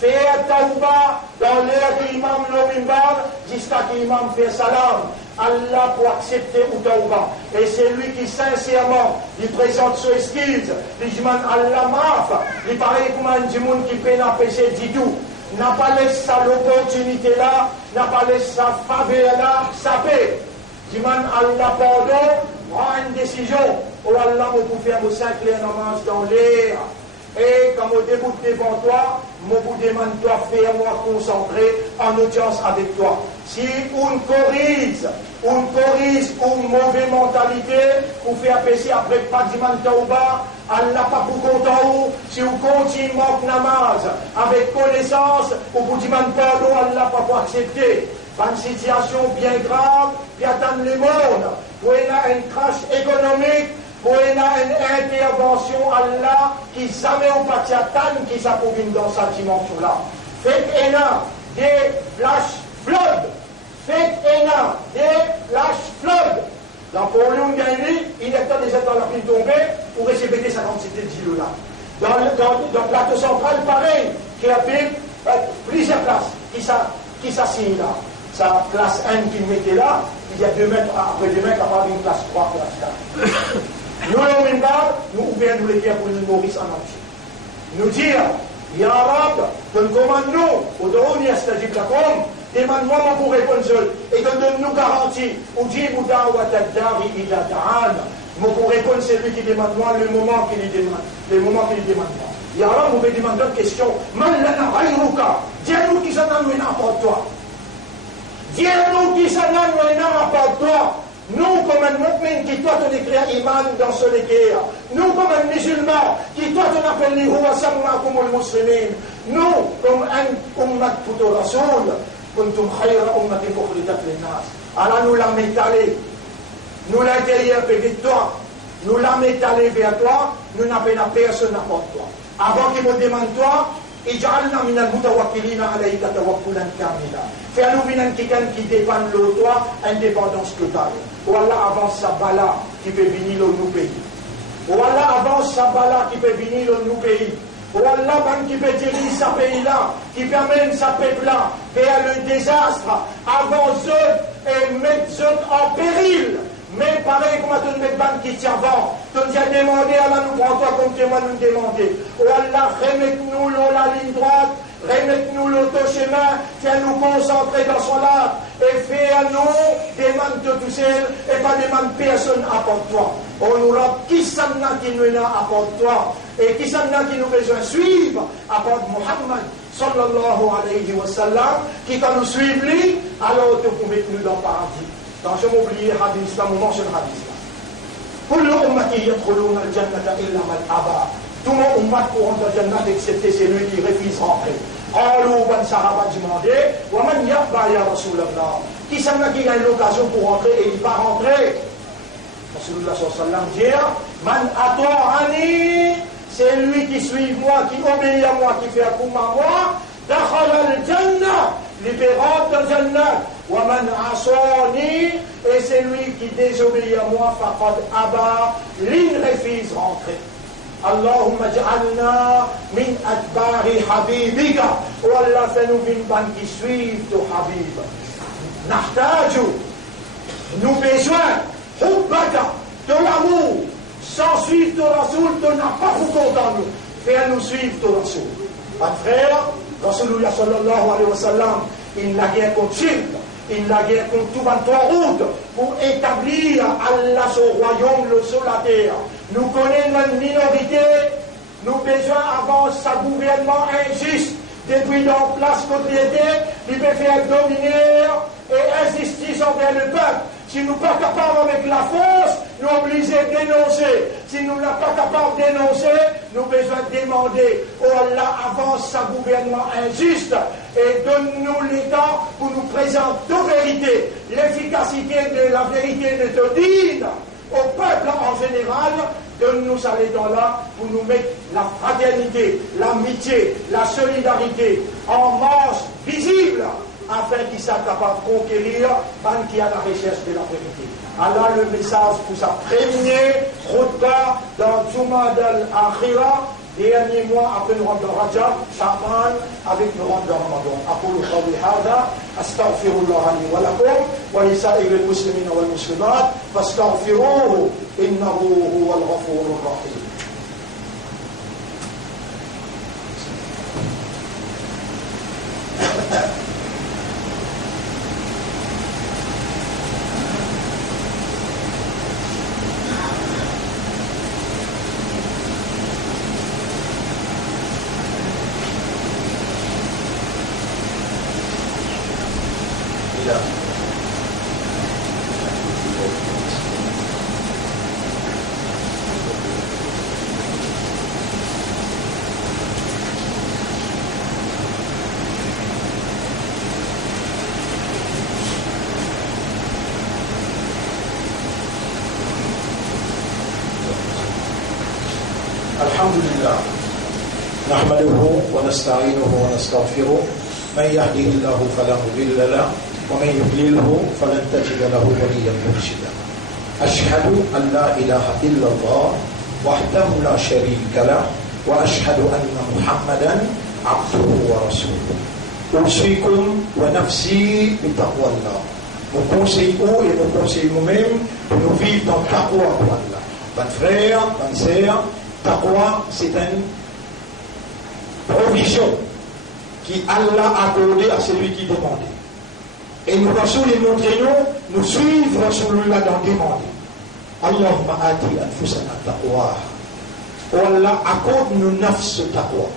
Faire tauba dans l'heure qu'imam l'omimbar jusqu'à qu'imam fait salam. Allah pour accepter ou tauba. Et c'est lui qui sincèrement lui présente son esquisse. Il dit Allah maf. Il paraît comme un djimoun qui peine à pécher du tout. N'a pas laissé l'opportunité là, n'a pas laissé sa faveur là, sa paix. Diman Allah pardon, prend une décision. Oh Allah, je peux faire 5 namaz dans l'air. Et quand je débute devant toi, je vous demande toi faire-moi concentrer en audience avec toi. Si on corrige une mauvaise mentalité, pour faire pécher après pas diman tauba, Allah pas pour content. Si vous continuez mon namaz avec connaissance, ou vous demandez pardon, Allah pas pour accepter. Une situation bien grave qui attend le monde. Pour une crash économique, pour une intervention Allah qui jamais au patiatan qui s'approuve dans cette dimension-là. Faites des flash floods. Napoléon Gagné, il est temps déjà dans la ville tombée pour recevoir 57 îlots là. Dans le plateau central, pareil, qui a fait plusieurs places qui s'assignent là. Sa classe 1 qui mettait là, il y a 2 mètres, après 2 mètres, après une classe 3, classe 4. Nous, au Minbar, nous ouvrons les guerres pour l'île Maurice en entier. Nous dire, Ya Rab, donne-nous, ud'ouni astajib lakum, demande-moi pour répondre seul, et donne-nous garantie, ujibu da'wata ad-da'i idha da'an, pour répondre c'est lui qui demande moi le moment qu'il lui demande moi. Ya Rab, on me demande une question, man lana ghayruka, dis-nous qui s'en a n'importe toi. Dis-nous qui s'en a n'importe toi. Nous, comme un mu'min qui doit te décrire iman dans ce équerre. Nous, comme un musulman qui doit te appeler les huwa sammakum al-muslimin. Nous, comme un ummat puto rasoul, kuntum khayra ummatin ukhrijat lin-nas. Alors nous l'avons étalé. Nous l'intérieur de toi. Nous l'avons étalé vers toi. Nous n'avons personne n'importe toi. Avant qu'il me demande toi, Ij'alna min al-mutawakkilina alayka tawakkulan kamila. Fais-nous venir quelqu'un qui dépend de toi, indépendance totale. Ou Allah avance sa bala qui peut venir dans nos pays. Ou Allah avance sa bala qui peut venir dans nos pays. Ou Allah qui peut diriger sa pays-là, qui peut amener sa peuple-là vers le désastre, avance eux et mettre eux en péril. Mais pareil comme à ton médecin qui tient avant, tu nous as demandé, Allah nous prend toi comme témoin nous demander. Oh Allah, remette-nous la ligne droite, remette-nous l'auto-chemin, fais-nous concentrer dans son art, et fais à nous des mains de tout seul, et pas des mains de personne apporte toi. On nous l'a, qui s'en a qui nous a apporte toi, et qui s'en a qui nous besoin suivre, apporte Muhammad, sallallahu alayhi wa sallam, qui quand nous suivons lui, alors tu peux mettre nous dans le paradis. Quand je m'oublie hadith, là, on mentionne hadith là. Kullu ummati yadkhuluna al-jannata illa man aba. Tout mon ummat pour rentrer dans le jannat excepté celui qui refuse rentrer. Qalu ban sahaba demandé, wa man yaba ya Rasulallah. Qui s'en a qui a l'occasion pour rentrer et il va rentrer. Rasulullah sallallahu alayhi wa sallam dit, man ata'ani, c'est lui qui suit moi, qui obéit à moi, qui fait un coup à moi, dakhala al-jannah, libérant dans le jannat. وَمَنْ عَصَانِي, et c'est lui qui désobéit à moi, فَقَدْ أَبَى, l'il refuse rentrer. Allahumma ja'alna min adbari habibika. Oh Allah, fais-nous une bande qui suivent ton habib. Nahtaju, nous besoin, hubbaka, de l'amour. Sans suivre ton rasoul, tu n'as pas beaucoup dans nous. Fais-nous suivre ton rasoul. Mon frère, Rasulullah sallallahu alayhi wa sallam, il n'a rien contre shirk. Il n'a guère contre tout en trois routes pour établir Allah son royaume, le sur la terre. Nous connaissons une minorité, nous besoin avant sa gouvernement injuste, depuis dans place propriété, il peut faire dominer et injustice envers le peuple. Si nous ne sommes pas capables avec la force, nous sommes obligés de dénoncer. Si nous ne sommes pas capables de dénoncer, nous avons besoin de demander. Oh Allah, avance sa gouvernement injuste et donne-nous l'état pour nous présenter de vérité, l'efficacité de la vérité de te dire au peuple en général. Donne-nous ça l'état-là pour nous mettre la fraternité, l'amitié, la solidarité en marche visible, afin qu'ils soient capables de conquérir ban qui a la recherche de la vérité. Allah, le message pour sa premier khutbah dans Juma al-Akhira, dernier mois après le Ramadan Rajab, Sha'ban, avec le Ramadan Ramadan. أقول قولي هذا أستغفر الله لي ولكم ولسائر المسلمين والمسلمات فاستغفروه إنه هو الغفور الرحيم. الحمد لله نحمده ونستعينه ونستغفره من يهده الله فلا مضل له ومن يضلله فلن تجد له وليا مرشدا أشهد أن لا إله إلا الله وحده لا شريك له وأشهد أن محمدا عبده ورسوله أوصيكم ونفسي بتقوى الله. Mon conseil haut et mon conseil moi-même pour nous vivre dans le taqwa pour Allah. Bonne frère, bonne sœur, taqwa, c'est un provision qui Allah a accordée à celui qui demandait. Et nous Rasoul et nous suivre Rasulullah dans demander. Allahumma ati anfusana taqwa. Oh Allah, accorde-nous nafs taqwa.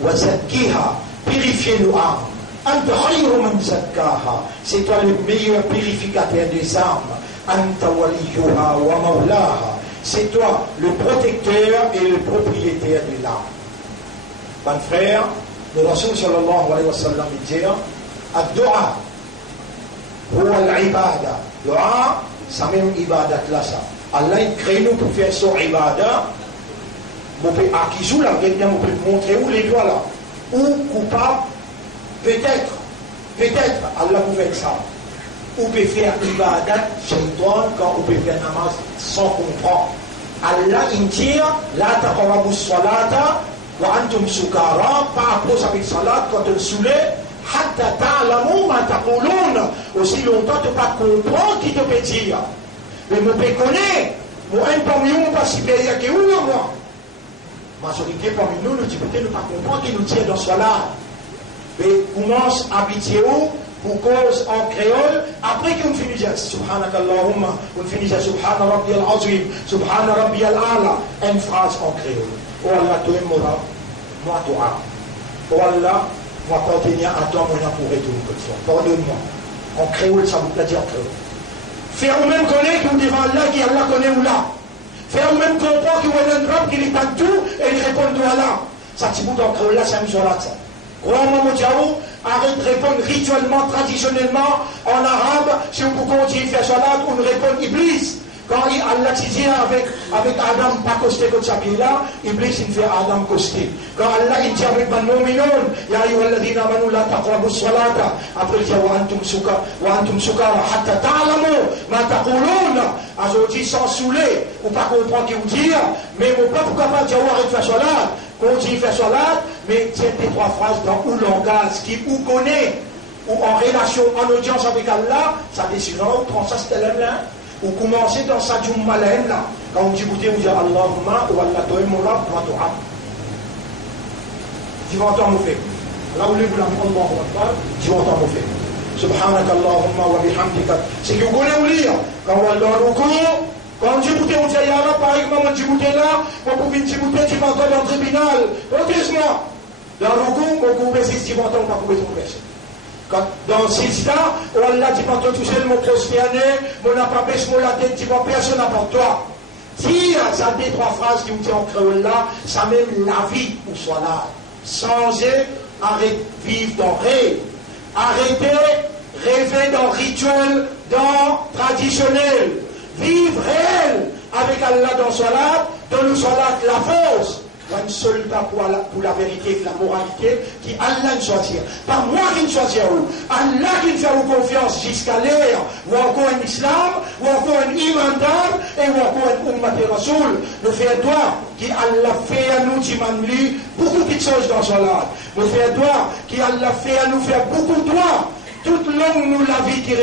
Wa zakkiha, purifie nos âmes. Anta khayru man zakkaha. C'est toi le meilleur purificateur des âmes. Anta waliyuha wa mawlaha. C'est toi le protecteur et le propriétaire de l'âme. Mon frère, le Rasoul sallallahu alayhi wa sallam dit ad-du'a huwa al-ibada. Dua, ça même ibadat là ça. Allah il crée nous pour faire son ibada. Vous pouvez acquérir là, quelqu'un vous pouvez montrer où les doigts là. Ou coupable, peut-être, Allah vous fait ça. Ou peut faire ibadat, shaitan, quand vous pouvez faire namaz sans comprendre. Allah il dit, la taqrabu salata wa antum sukara, pas approche avec salat quand on saoulé, hatta ta'lamu ma taqulun. Aussi longtemps tu pas comprendre qui te peut dire. Mais vous pouvez connaître, moi un parmi nous pas supérieur que vous moi. Majorité parmi nous, nous peut-être ne pas comprendre qui nous tient dans salat. Mais commence à habiter où? Pour cause en créole, après qu'on finisse Subhanakallahumma, on finisse Subhana Rabbiyal Azim, Subhana Rabbiyal Ala, une phrase en créole. Oh Allah, toi et moi, toi. Oh Allah, moi continuer à toi, moi pour retourner. Pardonne-moi. En créole, ça vous plaît dire créole. Faire ou même connaître que devant Allah, qui Allah connaît ou là. Faire ou même comprendre que vous avez un drap qui lui tente tout et il répond de Allah. Ça, tu bout en créole là, c'est un misolat ça. Grand Diaou, arrête de répondre rituellement, traditionnellement, en arabe, si vous continuez à faire salat, on répond Iblis. Quand Allah dit avec Adam, pas costé comme ça, là, Iblis il fait Adam costé. Quand Allah il dit avec Ban Mu'minun, Ya ayyuhalladhina amanu la taqrabu salata, après il dit wa antum sukara hatta ta'lamu ma taqulun. Aujourd'hui sans saouler, ou pas comprendre ce qu'il vous dit, mais mon peuple capable de dire arrête de faire salat, continue à faire salat, mais tiens tes trois phrases dans ou langage qui ou connaît, ou en relation, en audience avec Allah, ça décide, on prend ça, c'était là. Ou commencer dans sa Jumma là, quand on dit écoutez, vous dites Allahumma ou Allah to'emura wa to'a. Tu vas entendre mon fait. Là où les vous l'avez Allahu Akbar, tu vas entendre mon fait. Subhanaka Allahumma wa bihamdika. C'est que vous connaissez où lire. Quand on va dans le cours, quand on dit écoutez, on dit Ya Rab, par exemple, on dit écoutez là, on peut dire écoutez, tu vas encore dans le tribunal. Protège-moi. Dans le cours, on peut baisser, tu vas entendre, on va pouvoir trouver. Dans le Sista, Allah dit pas tout seul, mon christiané, mon n'a pas baissé mon la tête, tu vas personne à part toi. Tire, ça des trois phrases qui vous disent en créole là, ça même la vie pour soit là. Changer, arrêtez, vivre dans rêve. Arrêtez, rêver dans rituel, dans traditionnel. Vivre réel avec Allah dans salat, dans le salat la force. Il y a une seule pour la vérité et la moralité qui Allah ne choisit. Pas moi qui ne choisis où. Allah qui ne fait confiance jusqu'à l'air, ou encore un islam, ou encore un iman d'âme, et ou encore un ummat et rasoul. Nous faisons droit qui Allah fait à nous d'imamli beaucoup de choses dans son art. Nous faisons droit qui Allah fait à nous faire beaucoup de droits. Toute longue nous la vie qui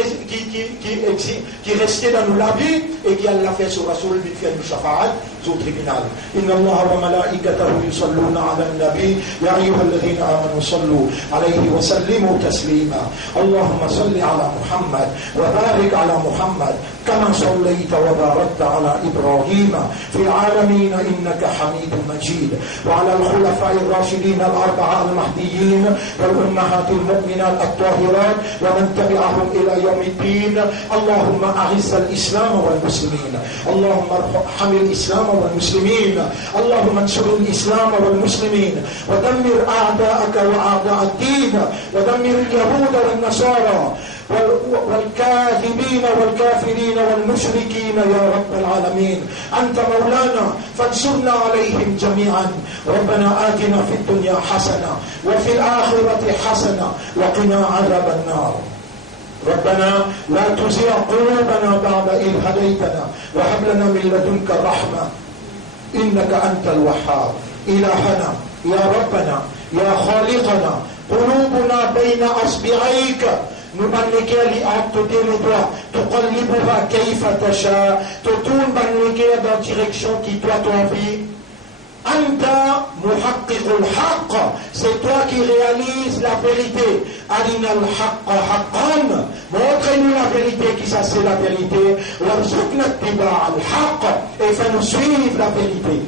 restait dans nous la vie et qui Allah fait sur Rasoul bi fait nous shafa'at au tribunal. Inna Allah wa malaikatahu yusalluna 'ala an-nabi ya ayyuhalladhina amanu sallu 'alayhi wa sallimu taslima. Allahumma salli 'ala Muhammad wa barik 'ala Muhammad كما صليت وباركت على إبراهيم في العالمين إنك حميد مجيد وعلى الخلفاء الراشدين الأربعة المهديين والأمهات المؤمنات الطاهرات ومن تبعهم إلى يوم الدين. اللهم أعز الإسلام والمسلمين. اللهم ارحم الإسلام والمسلمين. اللهم انصر الإسلام والمسلمين ودمر أعداءك وأعداء الدين ودمر اليهود والنصارى والكاذبين والكافرين والمشركين يا رب العالمين. أنت مولانا فانصرنا عليهم جميعا. ربنا آتنا في الدنيا حسنة وفي الآخرة حسنة وقنا عذاب النار. ربنا لا تزغ قلوبنا بعد إذ هديتنا وهب لنا من لدنك الرحمة إنك أنت الوهاب. إلهنا يا ربنا يا خالقنا قلوبنا بين أصبعيك nous ban lesquels il a ôté les doigts, tu قلبها كيف تشاء, tu tournes ban lesquels dans la direction qui toi t'envie. Anta muhaqqiqul haqq, c'est toi qui réalises la vérité. Arina al-haqqa haqqan, montre-nous la vérité qui ça c'est la vérité. Warzuqna ittiba' al-haqq, et fais-nous suivre la vérité.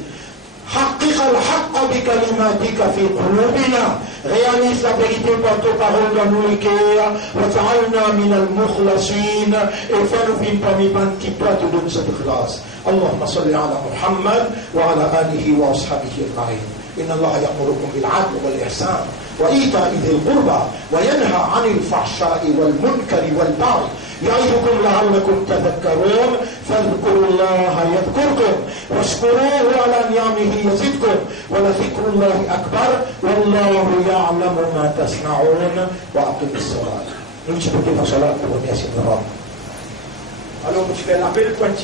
حقق الحق بكلماتك في قلوبنا, réalise la vérité par tes paroles dans nos cœurs, وجعلنا من المخلصين, et fais-nous vivre parmi ceux qui toi te donnent cette grâce. اللهم صل على محمد وعلى آله وأصحابه أجمعين. إن الله يأمركم بالعدل والإحسان وإيتاء ذي القربى وينهى عن الفحشاء والمنكر والبغي يعظكم لعلكم تذكرون. فاذكروا الله يذكركم واشكروه على نعمه يزدكم ولذكر الله أكبر والله يعلم ما تصنعون. وأقم الصلاة. نجيب كيف صلاة ونياسين الرب. Alors, je fais l'appel continu.